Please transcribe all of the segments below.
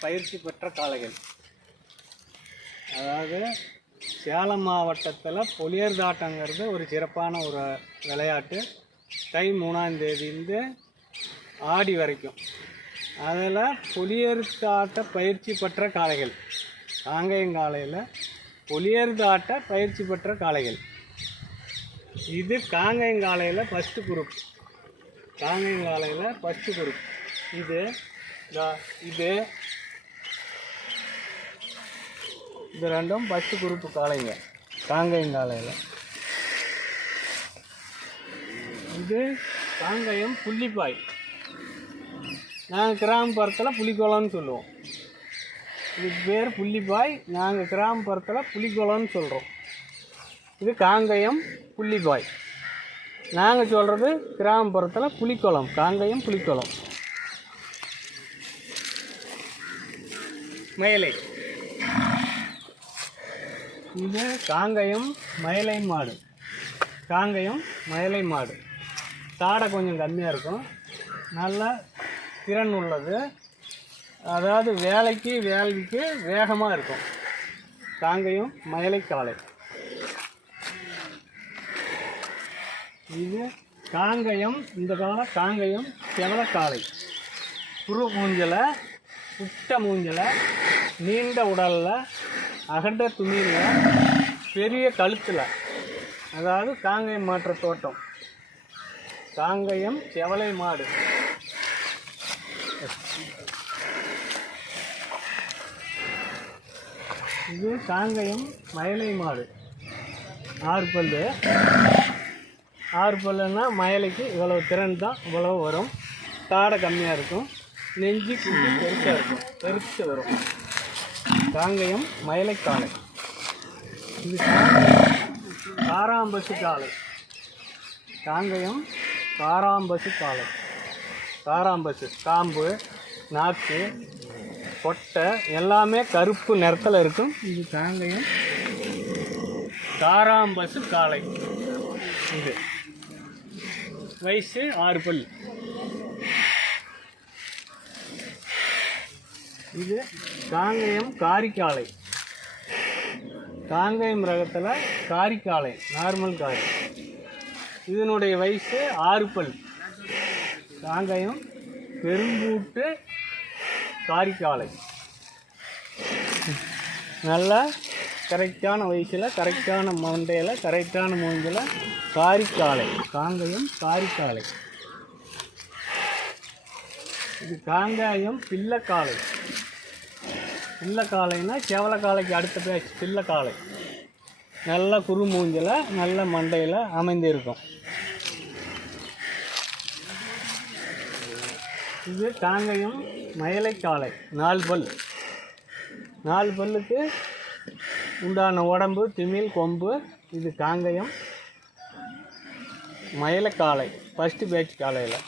பயிற்சி பெற்ற காளைகள். அதாவது சேலம் மாவட்டத்தில் புலியர்காட்டங்கிறது ஒரு சிறப்பான ஒரு விளையாட்டு. தை மூணாம் ஆடி வரைக்கும். அதில் புலியர்காட்ட பயிற்சி பெற்ற காளைகள். காங்கேயங்காலையில் புலியர்காட்ட பயிற்சி பெற்ற காளைகள். இது காங்கேயங்காலையில் ஃபஸ்ட்டு குரூப் காங்கேயங்காலையில் ஃபஸ்ட்டு குரூப் இது இது இது ரெண்டும் ஃபஸ்ட்டு குரூப்பு காளைங்க. காங்கேயங்காலையில் இது காங்கயம் புள்ளிப்பாய். நாங்கள் கிராமப்புறத்தில் புளிக்குளம்னு சொல்லுவோம். இது பேர் புள்ளிப்பாய். நாங்கள் கிராமப்புறத்தில் புளிக்குளம்னு சொல்கிறோம் இது காங்கயம் புள்ளிப்பாய். நாங்கள் சொல்கிறது கிராமப்புறத்தில் புளிக்குளம். காங்கயம் புளிக்குளம். மயிலை இது காங்கயம் மயிலை மாடு. காங்கயம் மயிலை மாடு. தாடை கொஞ்சம் கம்மியாக இருக்கும். நல்ல திறன் உள்ளது. அதாவது வேலைக்கு வேலைக்கு வேகமாக இருக்கும். காங்கயம் மயிலை காளை. இது காங்கயம் இந்த கால காங்கயம் செவல காளை. குரு மூஞ்சலை குட்ட மூஞ்சலை நீண்ட உடலில் அகண்ட துணியில் பெரிய கழுத்தில் அதாவது காங்கயம் மாற்ற தோட்டம். காங்கயம் செவலை மாடு. இது காங்கயம் மயிலை மாடு. ஆறு பல்லு ஆறு பல்லுன்னா மயிலைக்கு இவ்வளவு திறன் தான் இவ்வளவு வரும். தாடை கம்மியாக இருக்கும். நெஞ்சு குட்டி பெருசாக இருக்கும். பெருசு வரும். காங்கயம் மயிலைக்காலை இது காராம்பசு காலை காங்கயம் காராம்பசு காலை காராம்பசு காம்பு நாக்கு கொட்டை எல்லாமே கருப்பு நிறத்தில் இருக்கும். இது காங்கயம் காராம்பசு காலை இது. வயசு ஆறு பல் இது காங்கயம் காரிக்காலை. காங்கயம் ரகத்தில் காரிக்காலை நார்மல் காரி. இதனுடைய வயசு ஆறு பல் காங்கயம் பெரும்பூட்டு காரிக்காலை. நல்லா கரெக்டான வயசில் கரெக்டான மண்டையில் கரெக்டான மூஞ்சில் காரிக்காலை. காங்கயம் காரிக்காலை. இது காங்காயம் பிள்ளைக்காலை பிள்ளைக்காலைன்னா செவலக்காலைக்கு அடுத்த பேச்சு பிள்ளைக்காலை நல்ல குறு மூஞ்சில் நல்ல மண்டையில் அமைந்திருக்கும். இது காங்கயம் மயிலைக்காலை நாலு பல். நாலு பல்லுக்கு உண்டான உடம்பு திமில் கொம்பு இது காங்கயம் மயிலக்காலை ஃபஸ்ட்டு பேச்சு காலையில்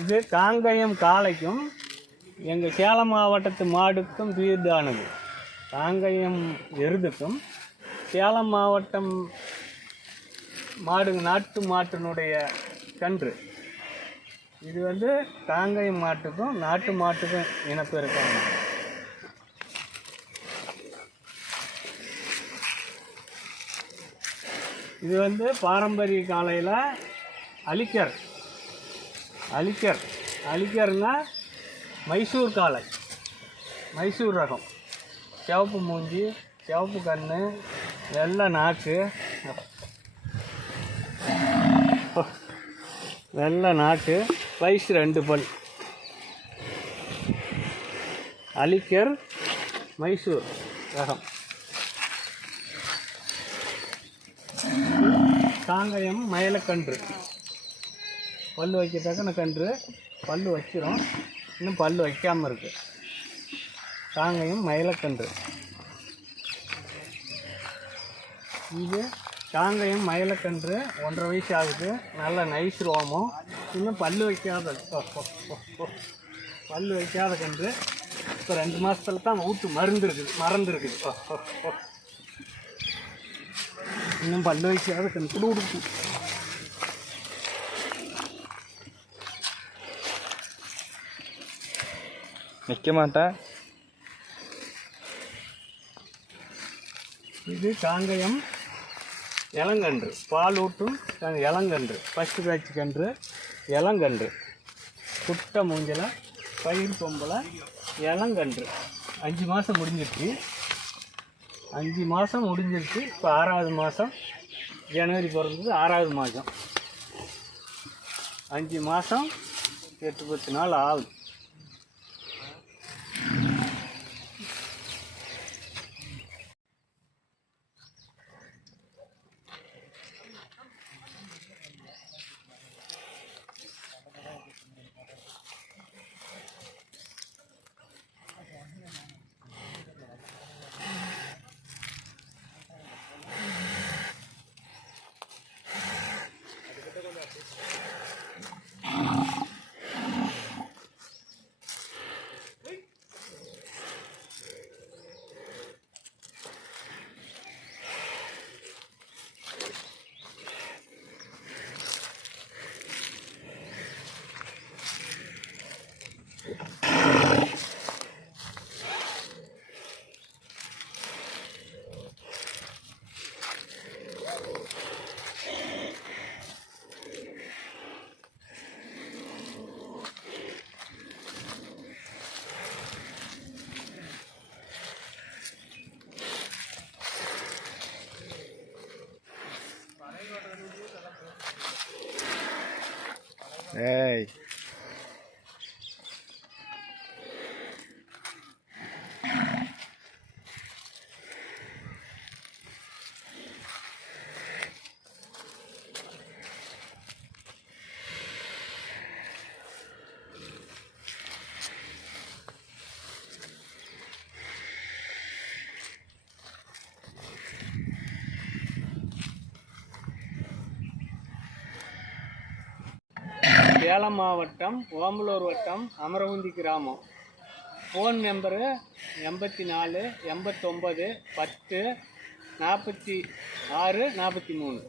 இது காங்கயம் காளைக்கும் எங்கள் சேலம் மாவட்டத்து மாடுக்கும் தீர்தானது காங்கயம் எருதுக்கும் சேலம் மாவட்டம் மாடு நாட்டு மாட்டினுடைய கன்று. இது வந்து காங்கயம் மாட்டுக்கும் நாட்டு மாட்டுக்கும் இனப்பு இருக்காங்க இது வந்து பாரம்பரிய காலையில் அலிக்கர். அலிக்கர். அலிக்கர்னா மைசூர் காளை மைசூர் ரகம். சிவப்பு மூஞ்சி சிவப்பு கண் வெள்ளை நாக்கு. வெள்ளை நாக்கு வயசு ரெண்டு பல். அலிக்கர் மைசூர் ரகம். காங்கயம் மயிலக்கன்று. பல்லு வைக்கத்தக்கன கன்று பல் வைக்கிறோம். இன்னும் பல் வைக்காமல் இருக்குது தாங்கையும் மயிலக்கன்று இது தாங்கையும் மயிலக்கன்று ஒன்றரை வயசு ஆகுது. நல்ல நைஸ் ரோமம். இன்னும் பல் வைக்காத பல் வைக்காத கன்று இப்போ ரெண்டு மாதத்துல தான் ஊற்று மருந்து இருக்குது மறந்து இருக்குது இன்னும் பல்லு வைக்காத கன்று கூட கொடுக்கும் நிற்க மாட்டேன் இது காங்கயம் இளங்கன்று. பால் ஊட்டும் இளங்கன்று. ஃபஸ்ட்டு பேட்ச் கன்று இளங்கன்று. குட்டை மூஞ்சல பயிர் பொம்பளை இளங்கன்று. அஞ்சு மாதம் முடிஞ்சிருச்சு. அஞ்சு மாதம் முடிஞ்சிருச்சு. இப்போ ஆறாவது மாதம் ஜனவரி பிறந்தது ஆறாவது மாதம். அஞ்சு மாதம் எட்டு பத்து நாள் ஆகுது. 哎. சேலம் மாவட்டம் ஓமலூர் வட்டம் அமரவுந்தி கிராமம். ஃபோன் நம்பரு எண்பத்தி நாலு எண்பத்தொம்பது பத்து நாற்பத்தி ஆறு நாற்பத்தி மூணு.